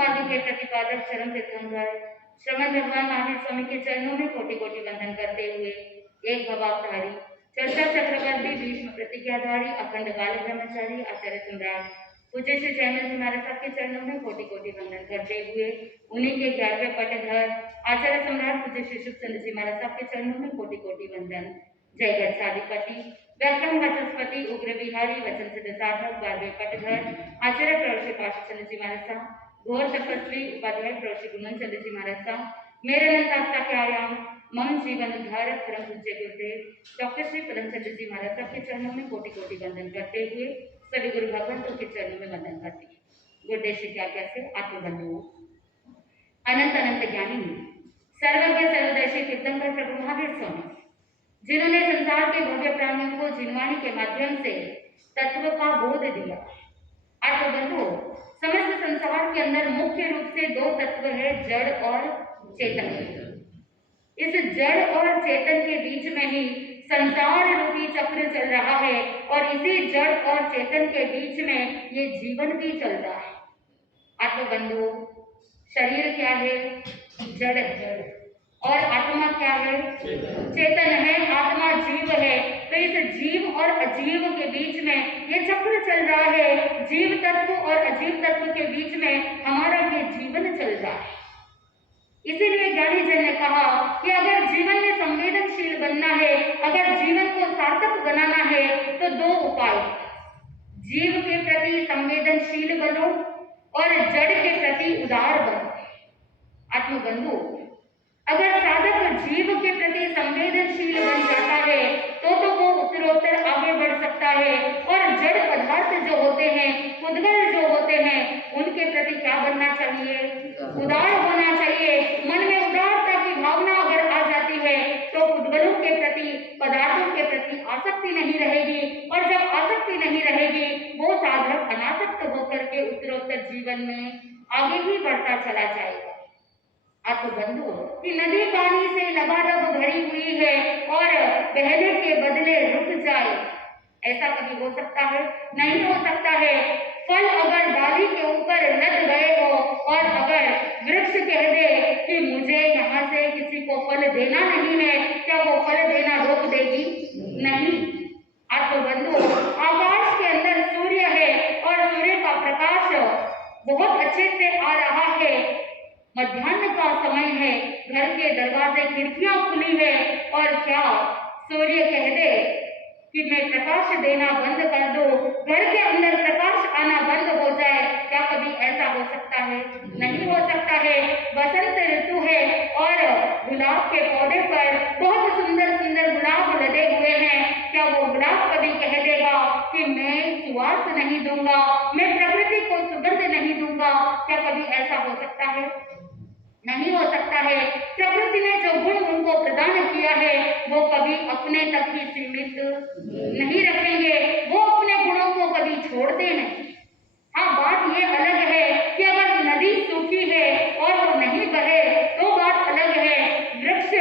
मार्ग के प्रतिपादक चरण तीर्थंकर श्रमण भगवान महावीर स्वामी के चरणों में कोटि कोटि वंदन करते हुए एक भवावतारी चर्चा चक्रवर्ती भीष्म प्रतिज्ञाधारी अखंड काल ब्रह्मचारी आचार्य सम्राट पूज्य श्री जयमल जी महाराज साहब के चरणों में कोटि कोटि वंदन करते हुए उन्हीं के 11वें पटधर आचार्य सम्राट पूज्य श्री सुखचंद्र जी महाराज साहब के चरणों में कोटि कोटि वंदन। जय गच्छाधिपति व्याख्यान वाचस्पति उग्र बिहारी वचन सिद्ध साधक 12वें पटधर आचार्य प्रभु श्री पार्षद जी महाराज साहब घोर तपस्वी उपाध्याय प्रभु श्री गुणन चंद्र जी महाराज साहब मेरे अनंत आस्था के आयाम मम जीवन उद्धारक परम पूज्य गुरुदेव डॉक्टर श्री पदमचंद्र जी महाराज साहब के चरणों में कोटि कोटि वंदन करते हुए सभी गुरु भगवंतों के चरणों में वंदन करते हैं। गुरुदेव श्री क्या कैसे आत्मबंधु अनंत अनंत ज्ञानी सर्वज्ञ सर्वदर्शी तीर्थंकर प्रभु महावीर स्वामी जिन्होंने संसार के भव्य प्राणियों को जिनवाणी के माध्यम से तत्व का बोध दिया। आत्मबंधु समस्त संसार के अंदर मुख्य रूप से दो तत्व है, जड़ और चेतन। इस जड़ और चेतन के बीच में ही संसार रूपी चक्र चल रहा है और इसी जड़ और चेतन के बीच में ये जीवन भी चलता है। आत्मबंधु शरीर क्या है? जड़ है और आत्मा क्या है? चेतन है। आत्मा जीव है। तो इस जीव और अजीव के बीच में ये चक्र चल रहा है। जीव तत्व और अजीव तत्व के बीच में हमारा ये जीवन चल रहा है। इसीलिए ज्ञानी जन ने कहा कि अगर जीवन में संवेदनशील बनना है, अगर जीवन को सार्थक बनाना है तो दो उपाय, जीव के प्रति संवेदनशील बनो और जड़ के प्रति उदार बनो। आत्मबंधु अगर साधक जीव के प्रति संवेदनशील बन जाता है तो वो उत्तरोत्तर आगे बढ़ सकता है और जड़ पदार्थ जो होते हैं, उद्गल जो होते हैं, उनके प्रति क्या बनना चाहिए? उदार होना चाहिए। मन में उदारता की भावना अगर आ जाती है तो उद्गलों के प्रति, पदार्थों के प्रति आसक्ति नहीं रहेगी और जब आसक्ति नहीं रहेगी वो साधक अनासक्त होकर के उत्तरोत्तर जीवन में आगे ही बढ़ता चला जाएगा। आत्मबंधु कि नदी पानी से लबालब भरी हुई है और बहने के बदले रुक जाए, ऐसा कभी हो सकता है? नहीं हो सकता है। फल अगर डाली के ऊपर लद गए हो और अगर वृक्ष कह दे कि मुझे यहाँ से किसी को फल देना नहीं है, क्या वो फल देना रोक देगी? नहीं। आत्मबंधु आकाश के अंदर सूर्य है और सूर्य का प्रकाश बहुत अच्छे से आ रहा है, मध्याह्न का समय है, घर के दरवाजे खिड़कियां खुली है और क्या सूर्य कह दे कि मैं प्रकाश देना बंद कर दूं, घर के अंदर प्रकाश आना बंद हो जाए? क्या कभी ऐसा हो सकता है? नहीं हो सकता है। बसंत ऋतु है और गुलाब के पौधे पर बहुत सुंदर सुंदर गुलाब लदे हुए हैं, क्या वो गुलाब कभी कह देगा कि मैं सुवास नहीं दूंगा, मैं प्रकृति को सुगंध नहीं दूंगा? क्या कभी ऐसा हो सकता है? नहीं हो सकता है। प्रकृति ने जो गुण उनको प्रदान किया है वो कभी अपने तक ही सीमित नहीं रखेंगे, वो अपने गुणों को कभी छोड़ते नहीं। हाँ, बात ये अलग है कि अगर नदी सूखी है और वो नहीं बहे तो बात अलग है। वृक्ष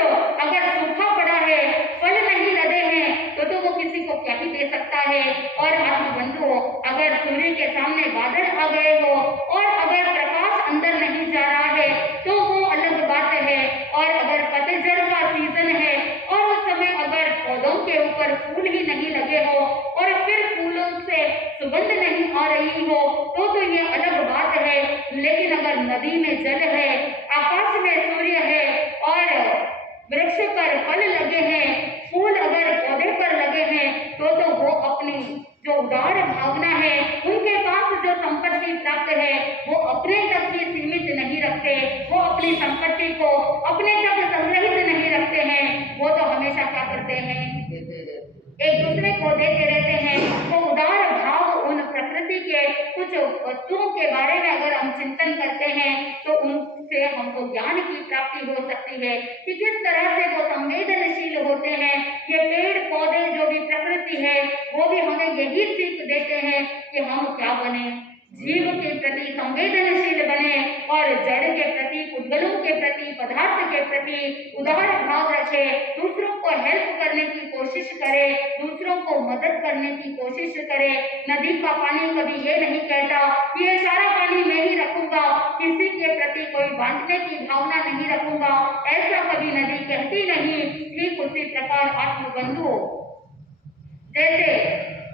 अगर सूखा पड़ा है, फल नहीं लदे हैं तो वो किसी को क्या ही दे सकता है। और आत्मबंधु अगर सूर्य के सामने बादल आ गए हो और अगर प्रकाश अंदर नहीं जा रहा है तो वो अलग बात है। और अगर पतझड़ का सीजन है और उस समय अगर पौधों के ऊपर फूल ही नहीं लगे हो और फिर फूलों से सुगंध नहीं आ रही हो तो ये अलग बात है। लेकिन अगर नदी में जल है, आकाश में सूर्य है और वृक्ष पर फल लगे हैं, फूल अगर पौधे पर लगे हैं तो वो अपनी जो उदार भावना है, उनके पास जो संपत्ति प्राप्त है वो अपने तक ही सीमित नहीं रखते, वो अपनी संपत्ति को अपने तक संग्रहित नहीं रखते हैं, वो तो हमेशा क्या करते हैं? एक दूसरे को देते रहते हैं। तो उदार भाव उन प्रकृति के कुछ वस्तुओं के बारे में अगर हम चिंतन करते हैं तो उनसे हमको ज्ञान की प्राप्ति हो सकती है कि किस तरह से वो संवेदनशील होते हैं। ये पेड़ पौधे जो भी प्रकृति है वो भी हमें यही सीख देते हैं कि हम क्या बने, जीव के प्रति संवेदनशील बने और जड़ के प्रति, उद्गलों के प्रति, पदार्थ के प्रति उदार भाव रखे, दूसरों को हेल्प करने की कोशिश करे, दूसरों को मदद करने की कोशिश करे। नदी का पानी कभी ये नहीं कहता कि ये सारा पानी मैं ही रखूंगा, किसी के प्रति कोई बांटने की भावना नहीं रखूंगा, ऐसा कभी नदी कहती नहीं। ठीक उसी प्रकार आत्मबंधुओं, जैसे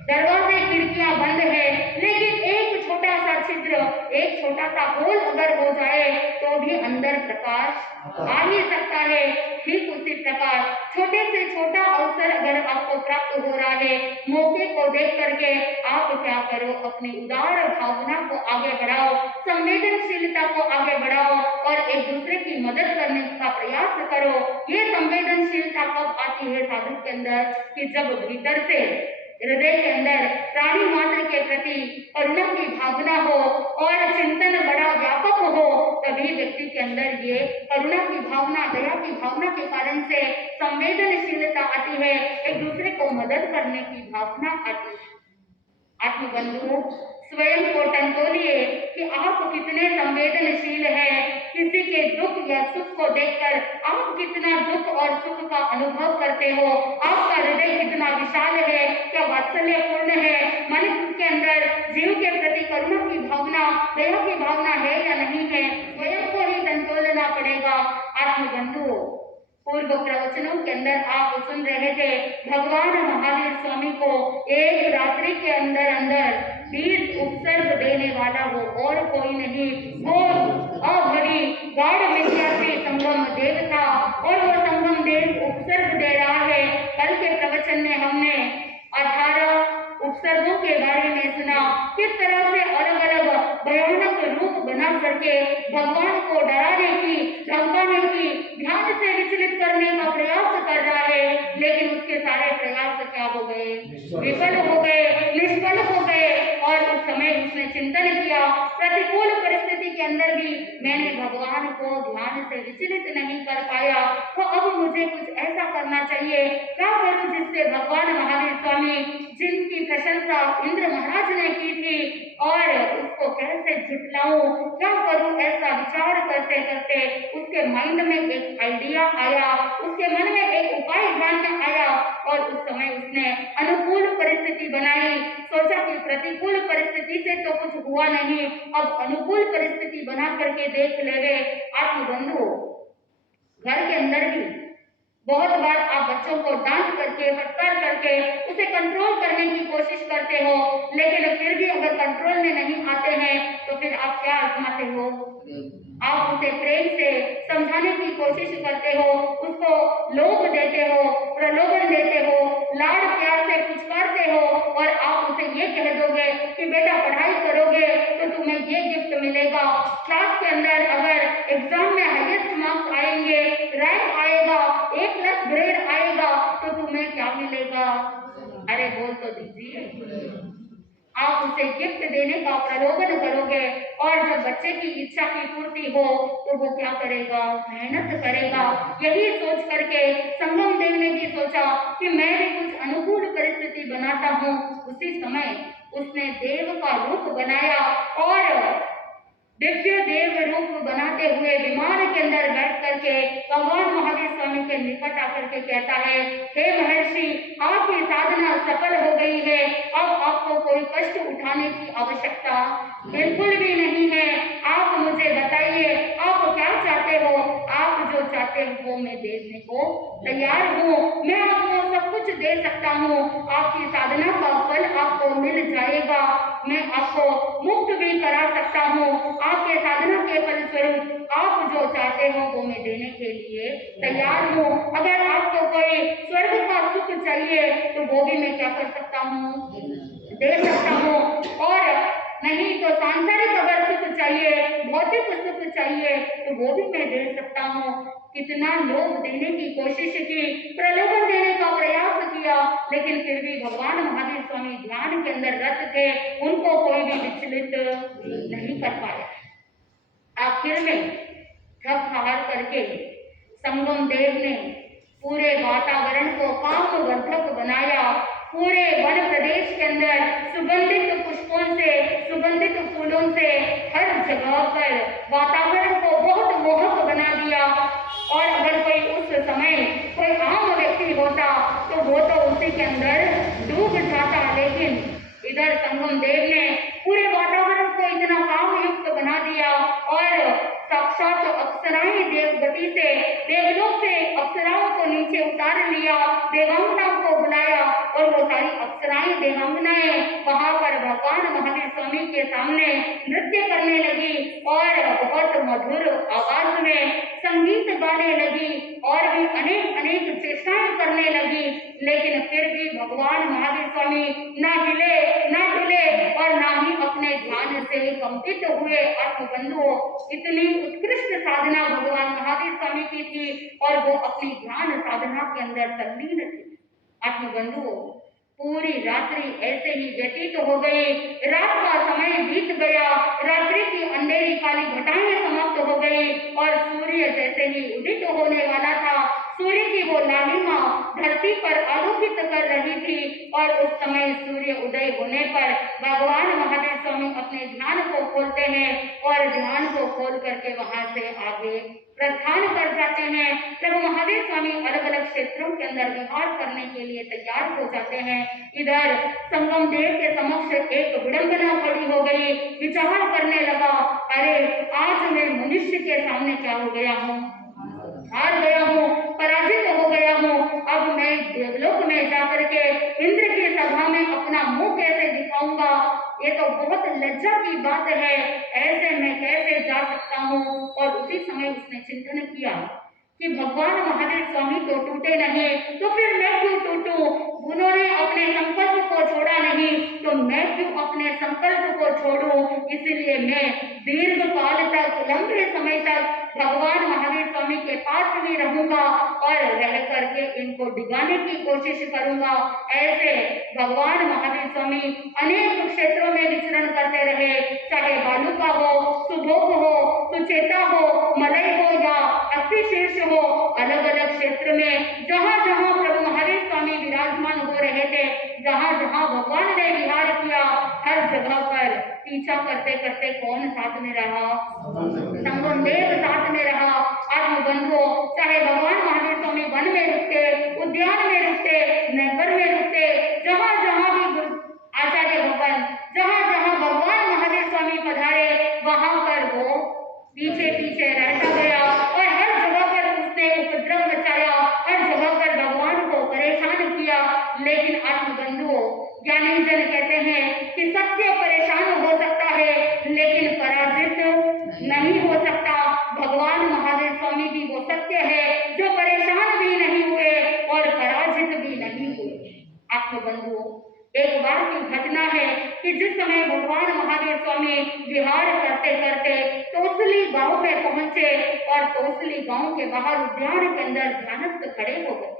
दरवाजे खिड़कियां बंद है, लेकिन एक छोटा सा छिद्र, एक छोटा सा होल अगर हो जाए तो भी अंदर प्रकाश आ ही सकता है। ठीक उसी प्रकार छोटे से छोटा अवसर अगर आपको प्राप्त हो रहा है, मौके को देख करके आप क्या करो, अपनी उदार भावना को आगे बढ़ाओ, संवेदनशीलता को आगे बढ़ाओ और एक दूसरे की मदद करने का प्रयास करो। ये संवेदनशीलता कब आती है साधक के अंदर, कि जब भीतर से हृदय के अंदर प्राणी मात्र के प्रति करुणा की भावना हो और चिंतन बड़ा व्यापक हो, तभी व्यक्ति के अंदर ये करुणा की भावना, दया की भावना के कारण से संवेदनशीलता आती है, एक दूसरे को मदद करने की भावना आती है। आत्मबंधुओं, स्वयं को टंटोलिए कि आप कितने संवेदनशील हैं। किसी के दुख या सुख को देखकर आप कितना दुख और सुख का अनुभव करते हो, आपका हृदय कितना विशाल है, क्या वात्सल्यपूर्ण है, मन के अंदर जीव के प्रति करुणा की भावना, दया की भावना है या नहीं है, स्वयं को ही टंटोलना पड़ेगा। आत्मबंधुओं, पूर्व प्रवचनों के अंदर आप सुन रहे थे, भगवान महावीर स्वामी को एक रात्रि के अंदर अंदर 20 उपसर्ग देने वाला वो और कोई नहीं, वो अभरी गाढ़ विद्यार्थी संगम देव था और वो संगम देव उपसर्ग दे रहा है। कल के प्रवचन में हमने 18 उपसर्गों के बारे में सुना, किस तरह से अलग अलग भयानक रूप बना करके भगवान को डराने की, धमकाने की, ध्यान से विचलित करने का प्रयास कर रहा है, लेकिन उसके सारे प्रयास क्या हो गए, विफल हो गए, निष्फल हो गए। और उस समय उसने चिंतन किया, प्रतिकूल परिस्थिति के अंदर भी मैंने भगवान को ध्यान से विचलित नहीं कर पाया, तो अब मुझे कुछ ऐसा करना चाहिए, क्या करूं जिससे भगवान महावीर स्वामी, जिनकी प्रशंसा इंद्र महाराज ने की थी, और उसको कैसे झुठलाऊं, क्या करूं, ऐसा विचार करते करते उसके माइंड में एक आइडिया आया, उसके मन में एक उपाय ध्यान में आया और उस समय उसने अनुकूल परिस्थिति बनाई। सोचा कि प्रतिकूल परिस्थिति से तो कुछ हुआ नहीं, अब अनुकूल परिस्थिति बना करके देख लेवे। आत्मबंधुओं, घर के अंदर भी बहुत बार आप बच्चों को डांट करके, फटकार करके उसे कंट्रोल करने की कोशिश करते हो, लेकिन फिर भी अगर कंट्रोल में नहीं आते हैं तो फिर आप क्या आजमाते हो, आप उसे प्रेम से समझाने की कोशिश करते हो, उसको लोभ देते हो, प्रलोभन देते हो, लाड़ प्यार से पुचकारते हो और आप उसे ये कह दोगे कि बेटा पढ़ाई करोगे तो तुम्हें ये गिफ्ट मिलेगा। क्लास के अंदर अगर एग्जाम में हाईएस्ट मार्क्स आएंगे, रैंक आएगा, A+ ग्रेड आएगा तो तुम्हें क्या मिलेगा, अरे बोल तो दीजिए। आप उसे गिफ्ट देने का प्रलोभन करोगे और जब बच्चे की इच्छा की पूर्ति हो तो वो क्या करेगा, मेहनत करेगा। यही सोच करके संगम देव ने भी सोचा कि मैं भी कुछ अनुकूल परिस्थिति बनाता हूँ। उसी समय उसने देव का रूप बनाया और दिव्य देव रूप बनाते हुए विमान के अंदर बैठ करके भगवान महावीर स्वामी के निकट आकर के कहता है, हे महर्षि, आपकी साधना सफल हो गई है, अब आपको कोई कष्ट उठाने की आवश्यकता बिल्कुल भी नहीं है। आप मुझे बताइए आप क्या चाहते हो, आप जो चाहते हो वो मैं देने को तैयार हूँ, मैं आपको सब कुछ दे सकता हूँ, आपकी साधना का फल आपको मिल जाएगा, मैं आपको मुक्त भी करा सकता हूँ, आपके साधना के फलस्वरूप आप जो चाहते हो वो मैं देने के लिए तैयार हूँ। अगर आपको कोई स्वर्ग का सुख चाहिए तो वो भी मैं क्या कर सकता हूँ, दे सकता हूँ, और नहीं तो सांसारिक अगर सुख चाहिए, भौतिक सुख चाहिए तो वो भी मैं दे सकता हूँ। कितना लोभ देने की कोशिश की, प्रलोभन देने का प्रयास किया, लेकिन फिर भी भगवान महावीर स्वामी ध्यान के अंदर रत थे, उनको कोई भी विचलित नहीं कर पाया। आखिर में थक हार करके संगम देव ने पूरे वातावरण को कामवर्धक बनाया, पूरे वन प्रदेश के अंदर सुगंधित पुष्पों से, सुगंधित फूलों से हर जगह पर वातावरण को बहुत मोहक बना दिया। और अगर कोई उस समय कोई आम व्यक्ति होता तो वो तो उसी के अंदर डूब जाता। लेकिन इधर संगम देव ने पूरे वातावरण को इतना कामयुक्त बना दिया और साक्षात अप्सराएं देवगति से देवलोक से अप्सराओं को नीचे उतार लिया, देवांगनाओं को बुलाया और वो सारी अप्सराएं देवांगनाएं वहां पर भगवान महावीर स्वामी के सामने नृत्य करने लगी और बहुत मधुर आवाज में संगीत गाने लगी और भी अनेक अनेक चेष्टाएं करने लगी। लेकिन फिर भी भगवान महावीर स्वामी ना हिले ना डुले और ना ही अपने ध्यान से कंपित हुए। आत्मबंधुओं, इतनी उत्कृष्ट साधना भगवान महावीर स्वामी की थी और वो अपनी ध्यान साधना के अंदर तल्लीन थी। आत्मबंधुओं, पूरी रात्रि ऐसे ही व्यतीत हो गई। रात का समय बीत गया, रात्रि की अंधेरी काली घटाएं समाप्त हो गई और सूर्य जैसे ही उदित होने वाला था, सूर्य की वो लालिमा धरती पर आलोकित कर रही थी और उस समय सूर्य उदय होने पर भगवान महावीर स्वामी अपने ध्यान को खोलते हैं और ध्यान को खोल करके वहां से आगे प्रस्थान कर जाते हैं। जब महावीर स्वामी अलग अलग क्षेत्रों के अंदर विहार करने के लिए तैयार हो जाते हैं, इधर संगम देव के समक्ष एक विडंबना खड़ी हो गई। विचार करने लगा, अरे आज मैं मनुष्य के सामने क्या हो गया हूँ, हार गया हूँ, पराजित हो गया हूँ। अब मैं देवलोक में जाकर के इंद्र की सभा में अपना मुंह कैसे दिखाऊंगा, ये तो बहुत लज्जा की बात है, ऐसे मैं कैसे जा सकता हूँ। और उसी समय उसने चिंतन किया कि भगवान महावीर स्वामी तो टूटे नहीं, तो फिर मैं क्यों टूटूं? उन्होंने अपने संकल्प को छोड़ा नहीं, तो मैं क्यों अपने संकल्प को छोड़ूं? इसलिए मैं दीर्घ काल तक, लंबे समय तक भगवान महावीर स्वामी के पास भी रहूंगा और रह करके इनको डिगाने की कोशिश करूंगा। ऐसे भगवान महावीर स्वामी अनेक क्षेत्रों में विचरण करते रहे, चाहे बालुका हो, सुभोग हो, सुचेता हो, मलय हो या अस्थि शीर्ष हो। अलग अलग क्षेत्र में जहां जहां प्रभु महावीर स्वामी विराजमान हो रहे थे, जहां जहां भगवान ने विहार किया, हर जगह पर पीछा करते करते कौन साथ में रहा? संगम देव साथ में रहा। आत्मबंधुओं, चाहे भगवान महावीर स्वामी वन में रुकते, उद्यान में रुकते, नगर में रुकते, जहां जहां भी आचार्य भगवान, जहां जहां भगवान महावीर स्वामी पधारे, वहां पर वो पीछे पीछे रहता गया और हर जगह पर उसने उपद्रव मचाया, हर जगह पर भगवान को परेशान किया। लेकिन आत्मबंधुओं, ज्ञानी जन कहते हैं कि सत्य परेशान हो सकता है लेकिन पराजित नहीं हो सकता। भगवान महावीर स्वामी भी वो सत्य है जो परेशान भी नहीं हुए और पराजित भी नहीं हुए। आत्मबंधुओं, एक बार की घटना है कि जिस समय भगवान महावीर स्वामी विहार करते करते तोसली गांव में पहुंचे और तोसली गांव के बाहर उद्यान के अंदर ध्यानस्थ खड़े हो गए।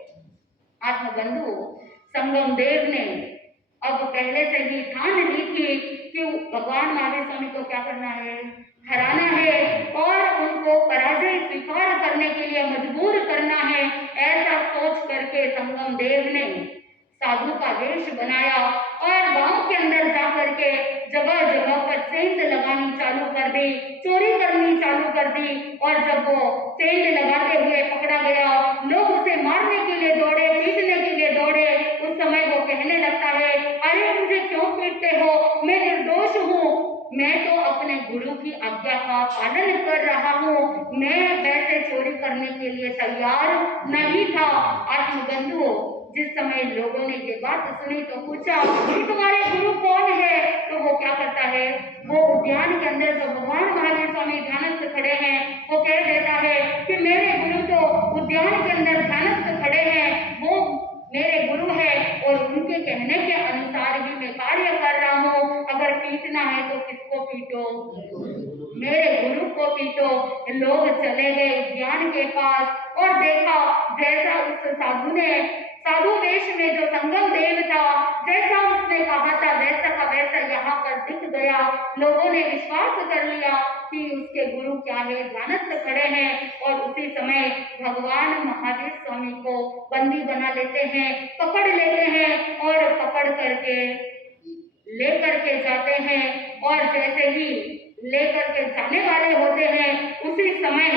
आत्मबंधुओं, संगम देव ने अब पहले से ही ठान ली थी कि भगवान महावीर स्वामी को क्या करना है, हराना है और उनको पराजय स्वीकार करने के लिए मजबूर करना है। ऐसा सोच करके संगम देव ने साधु का वेश बनाया और गांव के अंदर जा करके जगह जगह पर सेंध लगानी चालू कर दी, चोरी करनी चालू कर दी। और जब वो सेंध लगाते हुए पकड़ा गया, लोग उसे मारने के लिए दौड़े, पीटने के लिए दौड़े। उस समय वो कहने लगता है, अरे मुझे क्यों पीटते हो, मैं निर्दोष हूँ, मैं तो अपने गुरु की आज्ञा का पालन कर रहा हूँ, मैं वैसे चोरी करने के लिए तैयार नहीं था। आत्मबंधुओं, जिस समय लोगों ने ये बात सुनी तो पूछा कि तुम्हारे गुरु कौन है? तो वो क्या करता है, वो उद्यान के अंदर जो भगवान महावीर स्वामी ध्यानस्थ खड़े हैं, वो कह देता है कि मेरे गुरु तो उद्यान के अंदर ध्यानस्थ खड़े हैं, वो मेरे गुरु है और उनके कहने के अनुसार ही मैं कार्य कर रहा हूँ। अगर पीटना है तो किसको पीटो? मेरे गुरु को पीटो। लोग चले गए उद्यान के पास और देखा जैसा उस साधु ने, साधु वेश में जो संगम देव था, जैसा उसने कहा था वैसा का वैसा यहाँ पर दिख गया। लोगों ने विश्वास कर लिया कि उसके गुरु क्या है, ध्यानस्थ खड़े हैं। और उसी समय भगवान महावीर स्वामी को बंदी बना लेते हैं, पकड़ लेते हैं और पकड़ करके लेकर के जाते हैं। और जैसे ही लेकर के जाने वाले होते हैं, उसी समय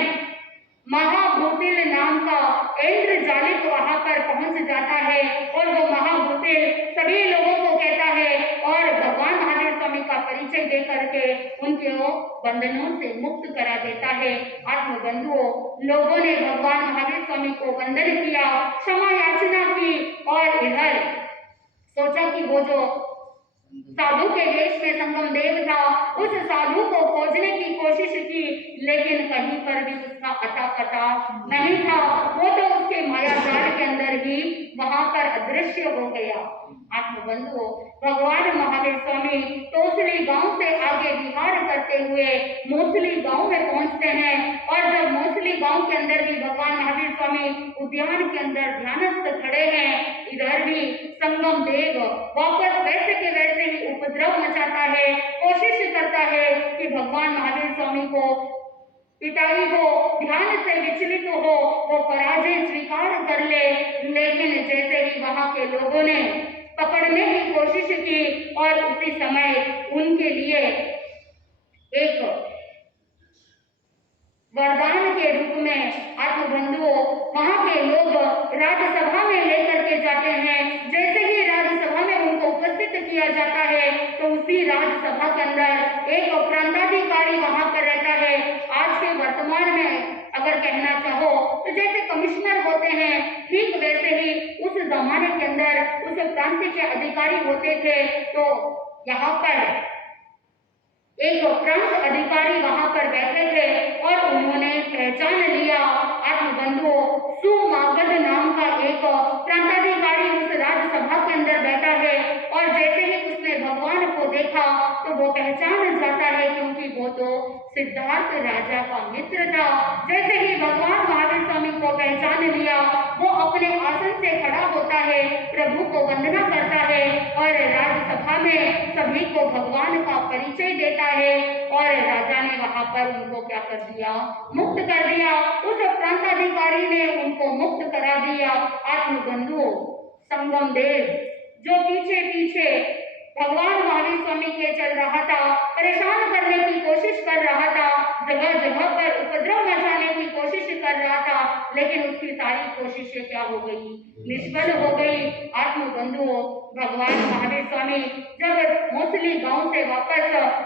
महाभूतिल नाम का इंद्रजालिक वहां पर पहुंच जाता है और वो महाभूतिल सभी लोगों को कहता है उनको बंधनों से मुक्त करा देता है। आत्मबंधुओं, लोगों ने भगवान महावीर स्वामी को वंदन किया, क्षमा याचना की और इधर सोचा कि वो जो साधु के वेश में संगम देव था, उस साधु को खोजने की कोशिश की, लेकिन कहीं पर भी उसका अता पता नहीं था। वो तो उसके माया जाल के अंदर ही वहां पर अदृश्य हो गया। आत्मबंधुओं, भगवान महावीर स्वामी तोसली गांव से आगे विहार करते हुए मोसली गांव में पहुंचते हैं, और जब मोसली गांव के अंदर भी भगवान महावीर स्वामी उद्यान के अंदर ध्यानस्थ खड़े हैं, इधर भी संगम देव वापस वैसे के वैसे ही उपद्रव मचाता है, कोशिश करता है कि भगवान महावीर स्वामी को पिटाई हो, ध्यान से विचलित हो, वो पराजय स्वीकार कर ले। लेकिन जैसे ही वहां के लोगों ने पकड़ने की कोशिश की और उसी समय उनके लिए एक वरदान के रूप में आत्मबंधुओं वहां के लोग राज्यसभा में लेकर के जाते हैं। जैसे ही राज्यसभा में उनको उपस्थित किया जाता है, तो उसी राज्यसभा के अंदर एक प्रांताधिकारी वहां पर रहता है। आज के वर्तमान में अगर कहना चाहो तो जैसे कमिश्नर होते हैं, ठीक वैसे ही उस जमाने के अंदर उस प्रांत के अधिकारी होते थे। तो यहाँ पर एक प्रांत अधिकारी वहां पर बैठे थे और उन्होंने पहचान लिया। आत्मबंधुओं, सुमागध नाम का एक प्रांताधिकारी उस राज्यसभा के अंदर बैठा है, और जैसे ही उसने भगवान को देखा तो वो पहचान जाता है, क्योंकि वो तो सिद्धार्थ राजा का मित्र था। जैसे ही भगवान महावीर स्वामी को पहचान लिया, वो अपने आसन से खड़ा होता है, प्रभु को वंदना करता है और राज्यसभा में सभी को भगवान का परिचय देता है। और राजा ने वहां पर उनको क्या कर दिया? मुक्त कर दिया। उस प्रांताधिकारी ने उनको मुक्त करा दिया। आत्मबंधुओं, संगम देव जो पीछे पीछे भगवान महावीर स्वामी के चल रहा था, परेशान करने की कोशिश कर रहा था, जगह जगह पर उपद्रव मचाने की कोशिश कर रहा था, लेकिन उसकी सारी कोशिशें क्या हो गई? निष्फल हो गई। आत्मबंधुओं, भगवान महावीर स्वामी जब मोसली गांव से वापस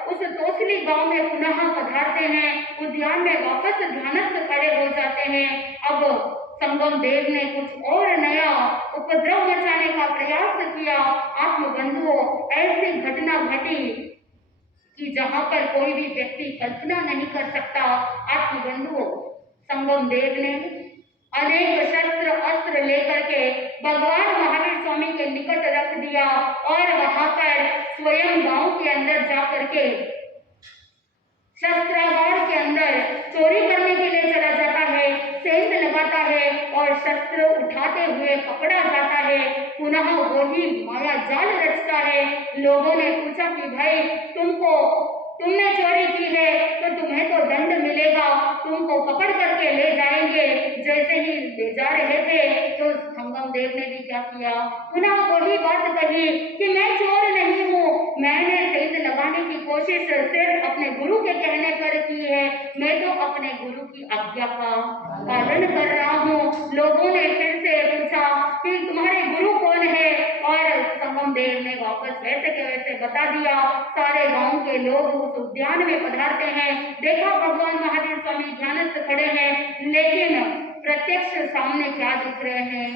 उस तोसली गांव में पुनः पधारते हैं, उद्यान में वापस ध्यानस्थ खड़े हो जाते हैं। अब संगम देव ने कुछ और नया उपद्रव मचाने का प्रयास किया। आत्मबंधुओं, ऐसी घटना घटी कि जहां पर कोई भी व्यक्ति कल्पना नहीं कर सकता। आत्मबंधुओं, संगम देव ने अनेक शस्त्र अस्त्र लेकर के भगवान महावीर स्वामी के निकट रख दिया, और वहां पर स्वयं गांव के अंदर जाकर के शस्त्रागार के अंदर चोरी करने के लिए चला जाता है, सेंध लगाता है और शस्त्र उठाते हुए पकड़ा जाता है। पुनः वही माया जाल रचता है। लोगों ने पूछा कि भाई तुमने चोरी की है तो तुम्हें तो दंड मिलेगा, तुमको पकड़ करके ले जाएंगे। जैसे ही ले जा रहे थे तो संगम देव ने भी क्या किया? पुनः वही बात कही कि मैं चोर नहीं हूँ, मैंने सेंध लगाने की कोशिश सिर्फ अपने गुरु के कहने पर की है, मैं तो अपने गुरु की आज्ञा का पालन कर रहा हूँ। लोगों ने फिर से पूछा कि तुम्हारे गुरु कौन है, और संगम देव ने वापस वैसे के वैसे बता दिया। सारे गांव के लोग उस उद्यान में पधारते हैं। देखा भगवान महावीर स्वामी ध्यानस्थ खड़े हैं, लेकिन प्रत्यक्ष सामने क्या दिख रहे हैं?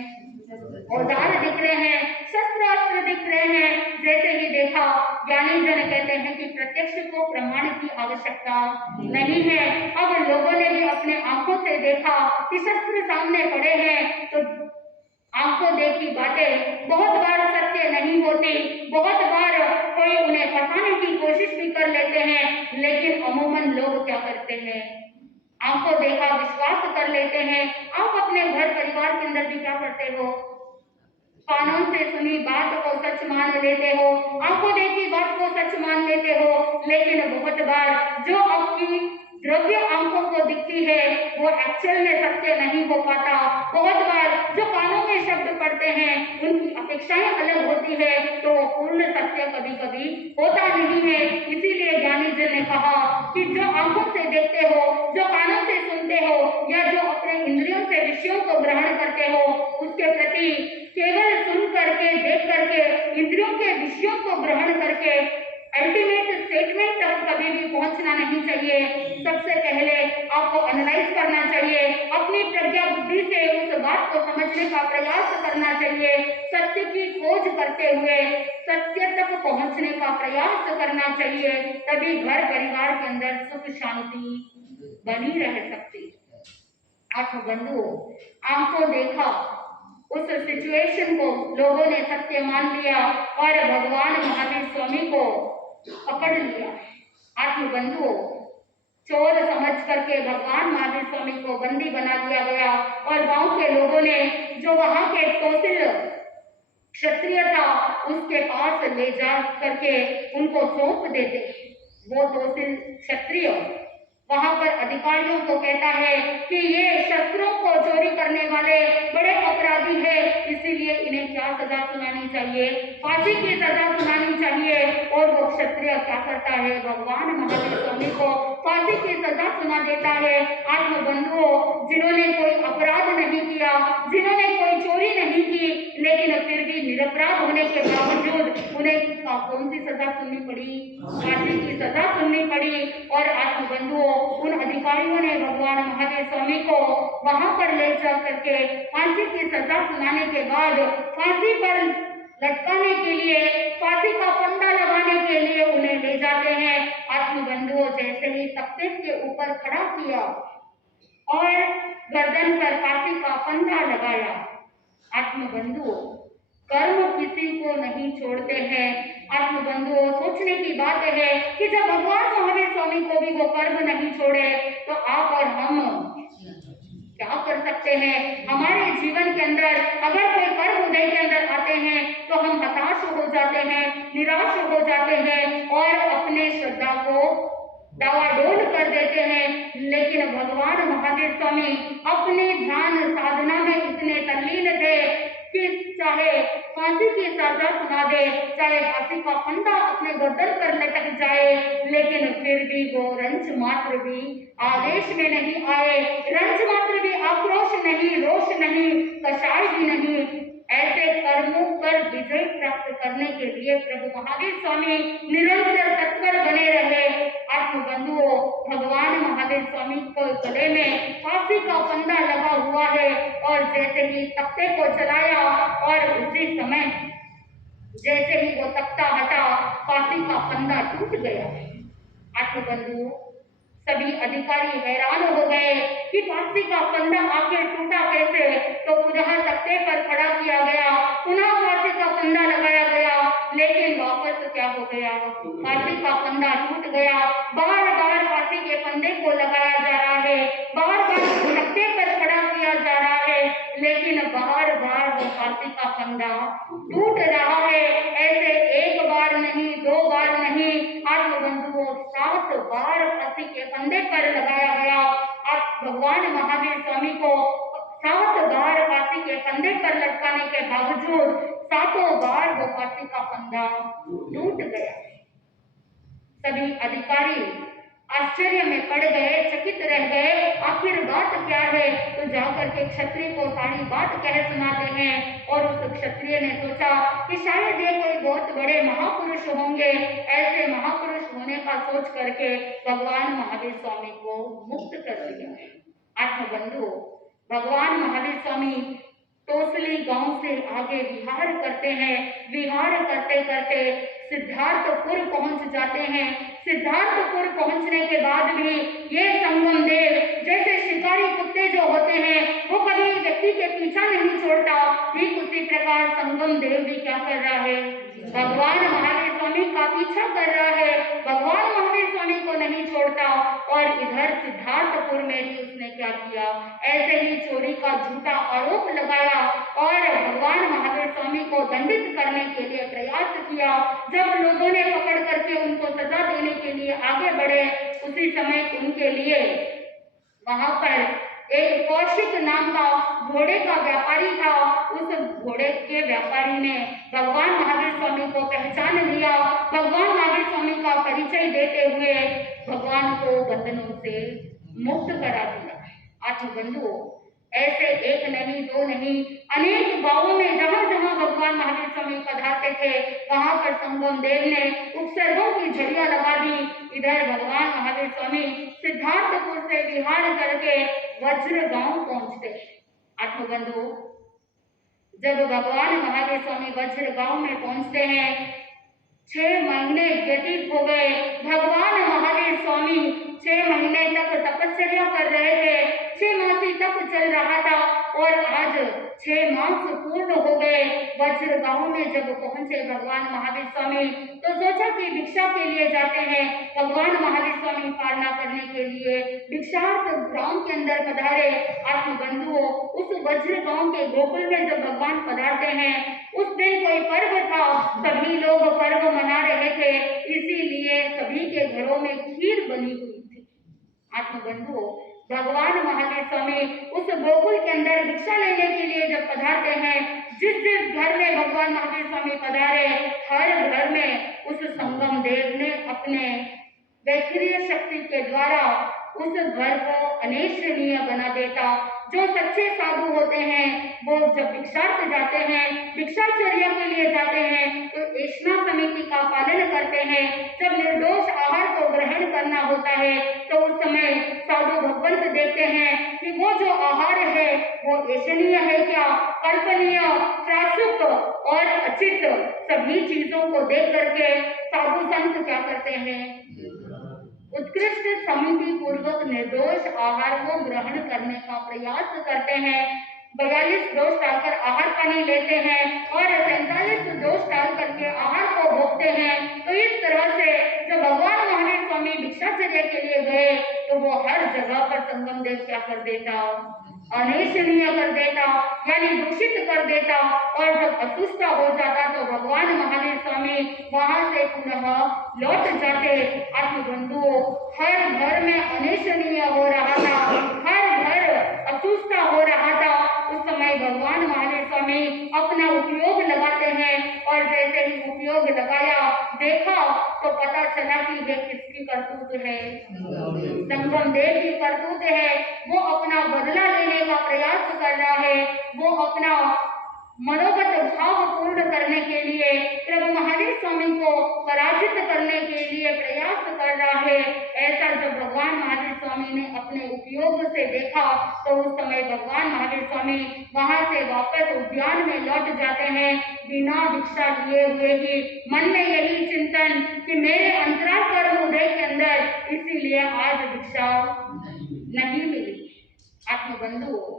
औजार दिख रहे हैं, शस्त्र अस्त्र दिख रहे हैं। जैसे ही देखा, ज्ञानी जन कहते हैं कि प्रत्यक्ष को प्रमाण की आवश्यकता नहीं है। अब लोगों ने भी अपने आंखों से देखा कि शस्त्र सामने पड़े हैं, तो आंखों देखी बातें बहुत बार सत्य नहीं होती। बहुत बार कोई उन्हें फंसाने की कोशिश भी कर लेते हैं, लेकिन अमूमन लोग क्या करते हैं? आंखों देखा विश्वास कर लेते हैं। आप अपने घर परिवार के अंदर भी क्या करते हो? कानों से सुनी बात को सच मान लेते हो, आंखों देखी बात को सच मान लेते हो, लेकिन बहुत बार जो आपकी द्रव्य आंखों को दिखती है वो एक्चुअल में सत्य नहीं हो पाता। बहुत बार जो कानों में शब्द पढ़ते हैं उनकी अपेक्षाएं अलग होती है, तो पूर्ण सत्य कभी कभी होता नहीं है। इसीलिए ज्ञानी जी ने कहा कि जो आंखों से देखते हो, जो कानों से सुनते हो, या जो अपने इंद्रियों से विषयों को ग्रहण करते हो, उसके प्रति केवल सुन करके, देख करके, इंद्रियों के विषयों को ग्रहण करके अल्टीमेट स्टेटमेंट तक कभी भी पहुंचना नहीं चाहिए। सबसे पहले आपको एनालाइज करना चाहिए, अपनी प्रज्ञा बुद्धि से उस बात को समझने का प्रयास करना चाहिए, सत्य की खोज करते हुए सत्य तक पहुंचने का प्रयास करना चाहिए। तभी घर परिवार के अंदर सुख शांति बनी रह सकती है। आप बंधुओं, आंखों देखा उस सिचुएशन को लोगों ने सत्य मान लिया और भगवान महावीर स्वामी को पकड़ लिया। आत्म बंधुओं, चोर समझ करके भगवान महावीर स्वामी को बंदी बना दिया गया और गांव के लोगों ने, जो वहां के तोसिल क्षत्रिय था, उसके पास ले जा करके उनको सौंप देते। वो तोसिल क्षत्रिय वहां पर अधिकारियों को कहता है कि ये शस्त्रों को चोरी करने वाले बड़े अपराधी है, इसीलिए इन्हें क्या सजा सुनानी चाहिए, फांसी की सजा सुनानी चाहिए। और वो क्षत्रिय क्या करता है, भगवान महावीर स्वामी को फांसी की सजा सुना देता है। आत्म बंधुओं, जिन्होंने कोई अपराध नहीं किया, जिन्होंने कोई चोरी नहीं की, लेकिन फिर भी निरपराध होने के बावजूद उन्हें कौन सी सजा सुननी पड़ी, फांसी की सजा सुननी पड़ी। और आत्म बंधुओं, उन अधिकारियों ने भगवान महावीर स्वामी को वहां पर ले जा करके फांसी की सजा सुनाने के बाद फांसी पर लटकाने के लिए, फांसी का फंदा लगाने के लिए उन्हें ले जाते हैं। आत्म बंधुओं, जैसे ही तख्ते के ऊपर खड़ा किया और गर्दन पर फांसी का फंदा लगाया, आत्म बंधुओं, कर्म किसी को नहीं छोड़ते हैं। आत्म बंधुओं, सोचने की बात है कि जब भगवान महावीर स्वामी को भी वो कर्म नहीं छोड़े, तो आप और हम क्या कर सकते हैं। हमारे जीवन के अंदर अगर कोई कर्म उदय के अंदर आते हैं तो हम हताश हो जाते हैं, निराश हो जाते हैं और अपने श्रद्धा को डावाडोल कर देते हैं। लेकिन भगवान महावीर स्वामी अपने ध्यान साधना में इतने तल्लीन थे कि चाहे फांसी की सजा सुना दे, चाहे फांसी का फंदा अपने गर्दन पर लटक जाए, लेकिन फिर भी वो रंज मात्र भी आवेश में नहीं आए, रंज मात्र भी आक्रोश नहीं, रोष नहीं, कषाय भी नहीं। ऐसे कर्मों पर विजय प्राप्त करने के लिए प्रभु महावीर स्वामी निरंतर तत्पर बने रहे। आत्म बंधुओं, भगवान महावीर स्वामी को गले में फांसी का फंदा लगा हुआ है और जैसे ही तख्ते को चलाया और उसी समय जैसे ही वो तख्ता हटा, फांसी का फंदा टूट गया। आत्म बंधुओं, सभी अधिकारी हैरान हो गए कि फांसी का फंदा आखिर टूटा कैसे। तो पुनः तख्ते पर खड़ा किया गया, पुनः फांसी का फंदा लगाया गया, लेकिन वापस क्या हो गया, फांसी का फंदा टूट गया। बार बार फांसी के फंदे को लगाया जा रहा है, बार बार तख्ते पर खड़ा किया जा रहा है, लेकिन बार बार वो फांसी का फंदा टूट रहा है। ऐसे एक बार नहीं, दो बार नहीं, आत्म बंधुओं, 7 बार फांसी के फंदे पर लगाया गया। अब भगवान महावीर स्वामी को 7 बार फांसी के फंदे पर लटकाने के बावजूद 7 बार वो फांसी का फंदा टूट गया। सभी अधिकारी आश्चर्य में पड़ गए, चकित रह गए, आखिर बात क्या है। तो जाकर के क्षत्रिय को सारी बात कह सुनाते हैं और उस क्षत्रिय ने सोचा कि शायद ये कोई बहुत बड़े महापुरुष होंगे। ऐसे महापुरुष होने का सोच करके भगवान महावीर स्वामी को मुक्त कर दिया। आत्म बंधुओं, भगवान महावीर स्वामी तोसली गांव से आगे विहार करते हैं। विहार करते करते सिद्धार्थपुर पहुंच जाते हैं। सिद्धार्थपुर पहुंचने के बाद भी ये संगम देव, जैसे शिकारी कुत्ते जो होते हैं वो कभी व्यक्ति के पीछा नहीं छोड़ता, ठीक उसी प्रकार संगम देव भी क्या कर रहा है, भगवान महावीर स्वामी का पीछा कर रहा है, भगवान महावीर स्वामी को नहीं छोड़ता। और इधर सिद्धार्थपुर में भी उसने क्या किया, ऐसे ही चोरी का झूठा आरोप लगाया और भगवान महावीर स्वामी को दंडित करने के लिए प्रयास किया। जब लोगों ने पकड़ करके उनको सजा देने के लिए आगे बढ़े, उसी समय उनके लिए वहां पर एक कौशिक नाम का घोड़े का व्यापारी था। उस घोड़े के व्यापारी ने भगवान महावीर स्वामी को पहचान लिया, भगवान महावीर स्वामी का परिचय देते हुए भगवान को बंधनों से मुक्त करा दिया। आत्म बंधुओं, ऐसे एक नहीं दो नहीं अनेक गांवों में जहां जहां भगवान महावीर स्वामी पधारते थे वहां पर संगम देव ने उपसर्गों की झड़ियां लगा दी। इधर भगवान महावीर स्वामी सिद्धार्थपुर से विहार करके वज्र गांव पहुंचते। आत्मबंधु, जब भगवान महावीर स्वामी वज्र गांव में पहुंचते हैं, 6 महीने व्यतीत हो गए। भगवान महावीर स्वामी 6 महीने तक तपस्या कर रहे थे, 6 मासी तक चल रहा था और आज 6 मास पूर्ण हो गए। वज्र गांव में जब पहुंचे भगवान महावीर स्वामी तो सोचा कि भिक्षा के लिए जाते हैं। भगवान महावीर स्वामी पालना करने के लिए भिक्षार्थ ग्राम के अंदर पधारे। आत्मबंधुओं, उस वज्र गांव के गोकुल में जब भगवान पधारते हैं, उस दिन कोई पर्व था, सभी लोग पर्व मना रहे थे, इसीलिए सभी के घरों में खीर बनी हुई थी। आत्मबंधुओं, भगवान महावीर स्वामी उस गोकुल के अंदर भिक्षा लेने के लिए जब पधारते हैं, जिस जिस घर में भगवान महावीर स्वामी पधारे, हर घर में उस संगम देव ने अपने वैखरीय शक्ति के द्वारा उस घर को अनेशनीय बना देता। जो सच्चे साधु होते हैं वो जब भिक्षार्थ जाते हैं, भिक्षाचर्या के लिए जाते हैं तो ऐष्णा समिति का पालन करते हैं। जब निर्दोष आहार को ग्रहण करना होता है तो उस समय साधु भगवंत देखते हैं कि वो जो आहार है वो ऐशनीय है क्या, कल्पनीय, त्रासुक और अचित, सभी चीजों को देख करके साधु संत क्या करते हैं, उत्कृष्ट समिति पूर्वक निर्दोष आहार को ग्रहण करने का प्रयास करते हैं। 42 दोष डालकर आहार पानी लेते हैं और 47 दोष डाल करके आहार को भोगते हैं। तो इस तरह से जब भगवान महावीर स्वामी भिक्षाचर्या के लिए गए तो वो हर जगह पर संगम देव क्या कर देता, अनेशनीय कर देता, यानी दूषित कर देता। और जब असुष्ट हो जाता तो भगवान महावीर स्वामी वहां से पुनः लौट जाते। आत्मबंधुओं, हर घर में अनेशनीय हो रहा था, हर घर असुष्ट हो रहा था। उस समय भगवान महावीर स्वामी अपना उपयोग लगाते हैं और जैसे ही उपयोग लगाया, देखा तो पता चला कि वे किसकी करतूत है, संगम देव की करतूत है। वो अपना बदला लेने का प्रयास कर रहा है, वो अपना मनोगत भाव पूर्ण करने के लिए, प्रभु महावीर स्वामी को पराजित करने के लिए प्रयास कर रहा है। ऐसा जब भगवान महावीर स्वामी ने अपने उपयोग से देखा तो उस समय भगवान महावीर स्वामी वहां से वापस उद्यान में लौट जाते हैं, बिना भिक्षा लिए हुए ही। मन में यही चिंतन कि मेरे अंतराल कर्म उदय के अंदर, इसीलिए आज भिक्षा नहीं मिली। आत्मबंधुओं,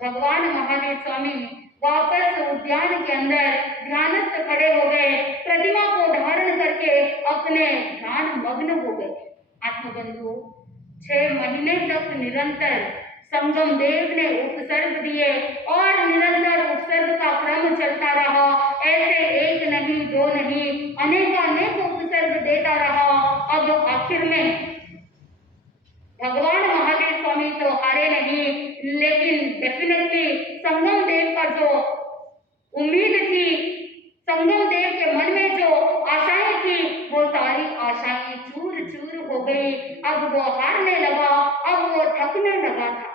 भगवान महावीर स्वामी वापस उद्यान के अंदर ध्यानस्थ खड़े हो गए, प्रतिमा को धारण करके अपने ध्यान मग्न हो गए। आत्मबंधुओं, 6 महीने तक निरंतर संगम देव ने उपसर्ग दिए और निरंतर उपसर्ग का क्रम चलता रहा। ऐसे एक नहीं दो नहीं अनेक उपसर्ग देता रहा। अब आखिर में भगवान महावीर स्वामी तो हारे नहीं, लेकिन डेफिनेटली संगम देव का जो उम्मीद थी, संगम देव के मन में जो आशाएं थी, वो सारी आशाएं चूर चूर हो गई। अब वो हारने लगा, अब वो थकने लगा था।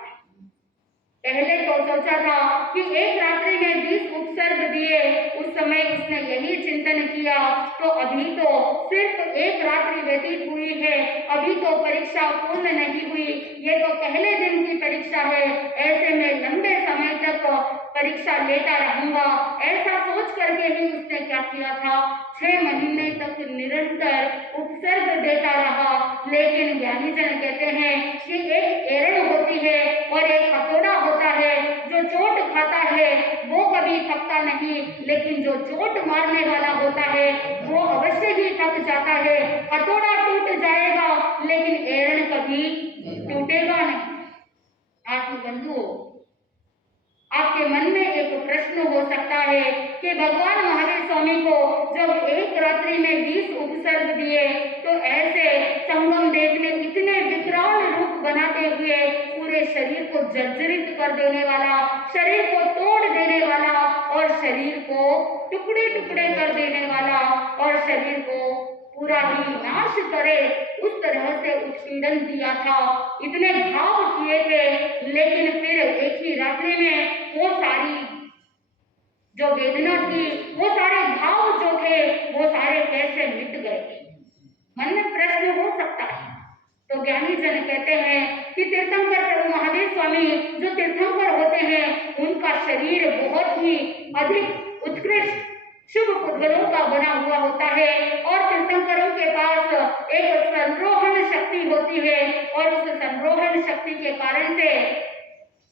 पहले तो सोचा था कि एक रात्रि में 20 उपसर्ग दिए, उस समय उसने यही चिंतन किया तो अभी तो सिर्फ एक रात्रि व्यतीत हुई है, अभी तो परीक्षा पूर्ण नहीं हुई, ये तो पहले दिन की परीक्षा है, ऐसे में लंबे समय तक परीक्षा लेता रहूंगा। ऐसा सोच करके ही उसने क्या किया था, 6 महीने तक निरंतर उपसर्ग देता रहा। लेकिन ज्ञानीजन कहते हैं कि एक एरण होती है और एक हथौड़ा होता है, जो चोट खाता है वो कभी थकता नहीं, लेकिन जो चोट मारने वाला होता है वो अवश्य ही थक जाता है। हथौड़ा टूट जाएगा लेकिन एरण कभी टूटेगा नहीं। आत्मबंधुओं, आपके मन में एक प्रश्न हो सकता है कि भगवान महावीर स्वामी को जब एक रात्रि में 20 उपसर्ग दिए तो ऐसे संगम देव ने इतने विकराल रूप बनाते हुए पूरे शरीर को जर्जरित कर देने वाला, शरीर को तोड़ देने वाला और शरीर को टुकड़े टुकड़े कर देने वाला और शरीर को पूरा ही नाश करे, उस तरह से उत्पीड़न दिया था, इतने घाव किए थे, लेकिन फिर एक ही रात्रि में वो सारी जो वेदना थी, वो सारे घाव जो थे, वो सारे कैसे मिट गए। मन में प्रश्न हो सकता है। तो ज्ञानी जन कहते हैं कि तीर्थंकर प्रभु महावीर स्वामी जो तीर्थंकर होते हैं, उनका शरीर बहुत ही अधिक उत्कृष्ट शुभ पुद्गलों का बना हुआ होता है, और तीर्थंकरों के पास एक संरोहण शक्ति होती है, और उस संरोहण शक्ति के कारण से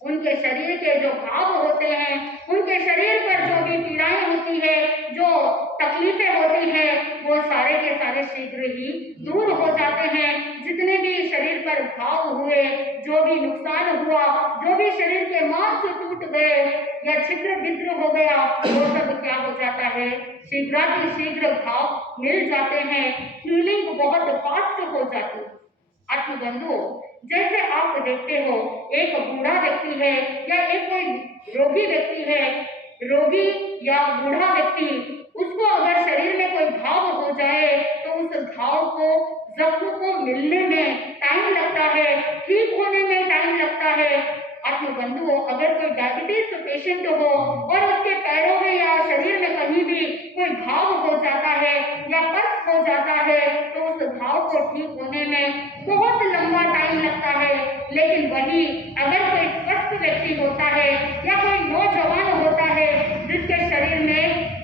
उनके शरीर के जो भाव होते हैं, उनके शरीर पर जो भी पीड़ाएं होती है, जो तकलीफें होती हैं, वो सारे के सारे शीघ्र ही दूर हो जाते हैं। जितने भी शरीर पर घाव हुए, जो भी नुकसान हुआ, जो भी शरीर के मांस टूट गए या छिद्र विद्र हो गया, वो सब क्या हो जाता है, शीघ्र घाव मिल जाते हैं, हीलिंग बहुत फास्ट हो जाती है। आत्मबंधुओं, जैसे आप देखते हो, एक बूढ़ा व्यक्ति है या एक कोई रोगी व्यक्ति है, रोगी या बूढ़ा व्यक्ति, उसको अगर शरीर में कोई घाव हो जाए तो उस घाव को, जख्म को मिलने में टाइम लगता है, ठीक होने में टाइम लगता है। आत्मबंधुओं, अगर कोई डायबिटीज पेशेंट हो और उसके पैरों में या शरीर में कहीं भी कोई घाव हो जाता है या पस हो जाता है, तो उस घाव को ठीक होने में बहुत लंबा टाइम लगता है। लेकिन वही अगर कोई स्वस्थ व्यक्ति होता है या कोई नौजवान होता है जिसके शरीर में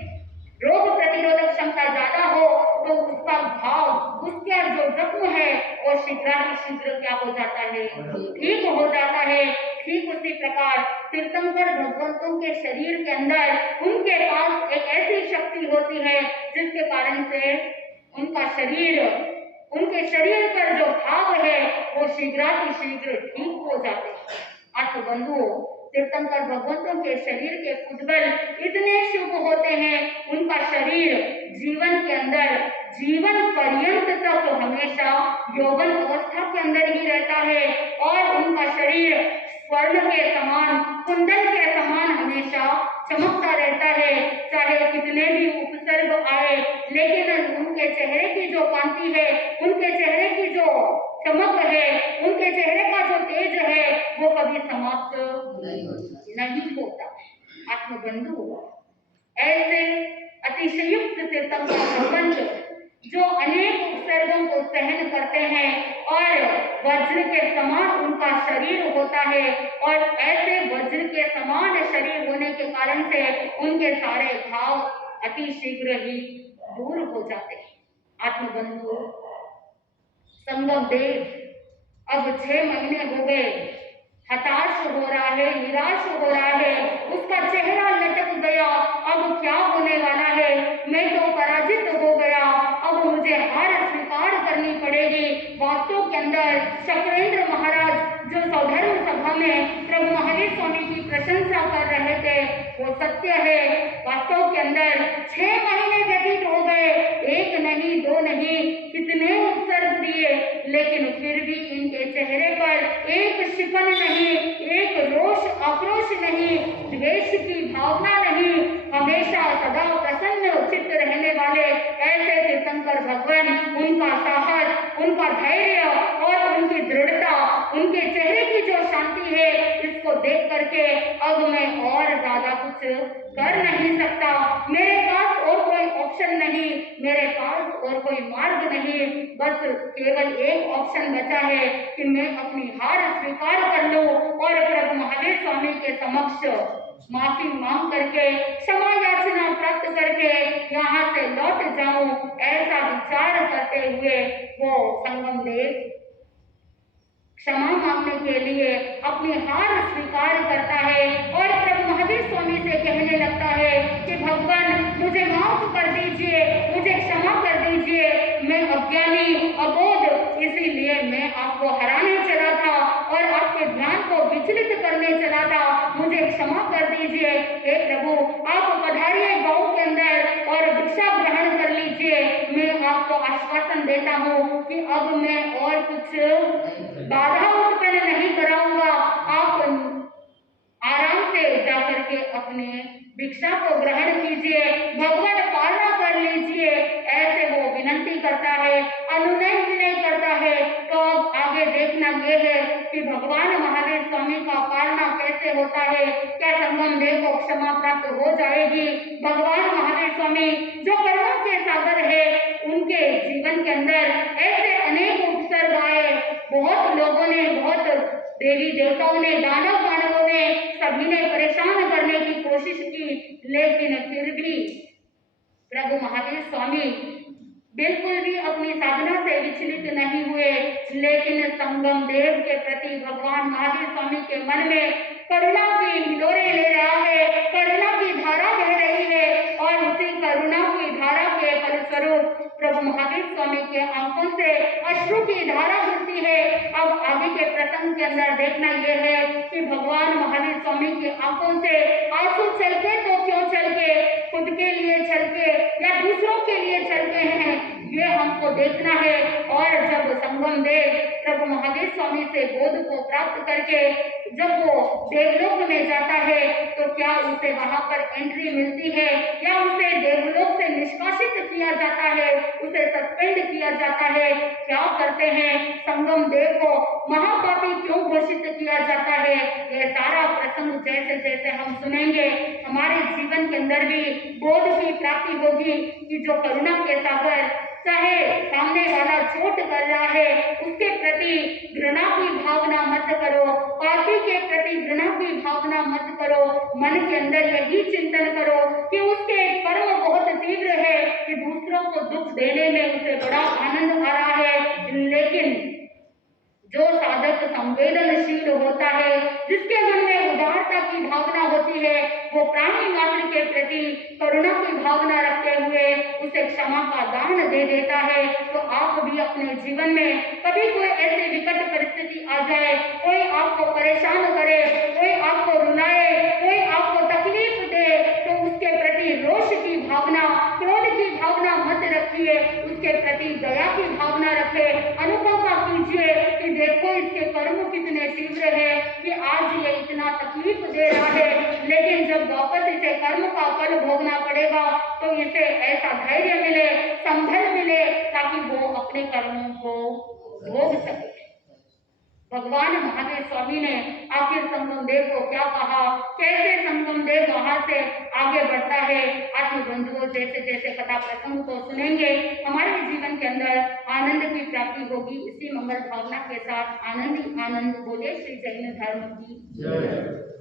रोग प्रतिरोधक क्षमता ज्यादा हो, तो उसका घाव, उसका जो जख्म है, वो शीघ्र क्या हो जाता है, ठीक हो जाता है। ठीक उसी प्रकार तीर्थंकर भगवंतों के शरीर के अंदर उनके पास एक ऐसी शक्ति होती है जिसके कारण से उनके शरीर पर जो भाव है वो शीघ्र ठीक हो जाते हैं। आत्मबंधुओं, तीर्थंकर भगवंतों के शरीर के पुद्गल इतने शुभ होते हैं, उनका शरीर जीवन के अंदर जीवन पर्यंत तक हमेशा यौवन अवस्था के अंदर ही रहता है, और उनका शरीर स्वर्ण के समान, कुंडल के समान हमेशा चमकता रहता है। चाहे कितने भी उपसर्ग आए, लेकिन उनके चेहरे की जो कांति है, उनके चेहरे की जो चमक है, उनके चेहरे का जो तेज है, वो कभी समाप्त नहीं होता। आत्मबंधु, ऐसे अतिशयुक्त तीर्थंकर भगवंत जो अनेक उपसर्गों को सहन करते हैं और वज्र के समान उनका शरीर होता है, और ऐसे वज्र के समान शरीर होने के कारण से उनके सारे घाव अति शीघ्र ही दूर हो जाते हैं। आत्मबंधु, संगम देव अब 6 महीने हो गए, हताश हो रहा है, निराश हो रहा है, उसका चेहरा लटक गया। अब क्या होने वाला है, मैं तो पराजित हो गया, अब मुझे हार स्वीकार करनी पड़ेगी। वास्तव के अंदर शक्रेंद्र महाराज जो सौधर्म सभा में प्रभु महावीर स्वामी की प्रशंसा कर रहे थे, वो सत्य है। वास्तव के अंदर 6 महीने व्यतीत हो गए, 1 नहीं 2 नहीं, कितने उपसर्ग दिए, लेकिन फिर भी इनके चेहरे पर एक शिकन नहीं, एक रोष आक्रोश नहीं, द्वेष की भावना नहीं, हमेशा सदा प्रसन्न चित्त रहने वाले ऐसे तीर्थंकर भगवान, उनका साहस, उनका धैर्य और उनकी दृढ़ता, उनके चेहरे की जो शांति है, इसको देख करके अब मैं और ज्यादा कुछ कर नहीं सकता। मेरे पास और कोई ऑप्शन नहीं, मेरे पास और कोई मार्ग नहीं, बस केवल एक ऑप्शन बचा है कि मैं अपनी हार स्वीकार कर लूं और प्रभु महावीर स्वामी के समक्ष माफी मांग करके, क्षमा याचना प्राप्त करके यहाँ से लौट जाऊं। ऐसा विचार करते हुए वो संगम देव क्षमा मांगने के लिए अपनी हार स्वीकार करता है और प्रभु महावीर स्वामी से कहने लगता है कि भगवान, मुझे माफ कर दीजिए, मुझे क्षमा कर दीजिए, मैं अज्ञानी अबोध, इसीलिए मैं आपको हराने चला था और आपके ध्यान को विचलित करने चला था, मुझे क्षमा कर दीजिए। हे प्रभु, आप पधारिए गांव के अंदर और भिक्षा ग्रहण कर लीजिए। मैं आपको आश्वासन देता हूँ कि अब मैं और कुछ बाधा उत्पन्न नहीं कराऊंगा, आप आराम से जाकर के अपने भिक्षा को ग्रहण कीजिए, भगवान पालना कर लीजिए। ऐसे वो विनती करता कि भगवान महावीर स्वामी का पालना कैसे होता है, क्या संगम देव को क्षमा प्राप्त हो जाएगी। भगवान महावीर स्वामी जो करुणा के सागर है, उनके जीवन के अंदर ऐसे अनेक उपसर्ग आए, बहुत लोगों ने, बहुत देवी देवताओं ने, दानव मानवों ने, सभी ने परेशान करने की कोशिश की, लेकिन फिर भी प्रभु महावीर स्वामी बिल्कुल भी अपनी साधना से विचलित नहीं हुए। लेकिन संगम देव के प्रति भगवान महावीर स्वामी के मन में करुणा की हिलोरे ले रहा है, करुणा की धारा बह रही है, और उसी करुणा की धारा के फलस्वरूप प्रभु महावीर स्वामी के आंखों से अश्रु की धारा गिरती है। अब आगे के प्रसंग के अंदर देखना यह है कि भगवान महावीर स्वामी की आंखों से आंसू चलके तो क्यों चलके, खुद के लिए चलके या दूसरों के लिए चलते हैं, ये हमको देखना है। और जब संगम देव प्रभु महावीर स्वामी से बोध को प्राप्त करके जब वो देवलोक में जाता है, तो क्या उसे वहां पर एंट्री मिलती है या उसे देवलोक से निष्कासित किया जाता है, उसे सस्पेंड किया जाता है, क्या करते हैं, संगम देव को महापापी क्यों घोषित किया जाता है, ये सारा प्रसंग जैसे जैसे हम सुनेंगे हमारे जीवन के अंदर भी बोध की प्राप्ति होगी कि जो करुणा के सागर, चाहे सामने वाला चोट कर रहा है उसके प्रति घृणा की भावना मत करो, पापी के प्रति घृणा की भावना मत करो, मन के अंदर यही चिंतन करो कि उसके कर्म बहुत तीव्र है, कि दूसरों को दुख देने में उसे बड़ा आनंद आ रहा है। लेकिन जो साधक संवेदनशील होता है, जिसके मन में उदारता की भावना होती है, वो प्राणी मात्र के प्रति करुणा की भावना रखते हुए उसे क्षमा का दान दे देता है। तो आप भी अपने जीवन में कभी कोई ऐसी विकट परिस्थिति आ जाए, कोई आपको परेशान करे, कोई आपको रुलाए, कोई आपको तकलीफ दे, तो उसके प्रति रोष की भावना, क्रोध की भावना मत रखिए, उसके प्रति दया की भावना रखे, अनुकंपा कीजिए कि देखो इसके कर्म कितने तीव्र है कि आज ये इतना तकलीफ दे रहा है, लेकिन जब वापस इसे कर्म का फल भोगना पड़ेगा तो इसे ऐसा धैर्य मिले, संभल मिले, ताकि वो अपने कर्मों को भोग सके। भगवान महावीर स्वामी ने आखिर संगम देव को क्या कहा, कैसे संगम देव वहां से आगे बढ़ता है, आत्म बंधुओं जैसे जैसे कथा प्रसंग को सुनेंगे हमारे जीवन के अंदर आनंद की प्राप्ति होगी। इसी मंगल भावना के साथ आनंद ही आनंद बोले श्री जैन धर्म की जय।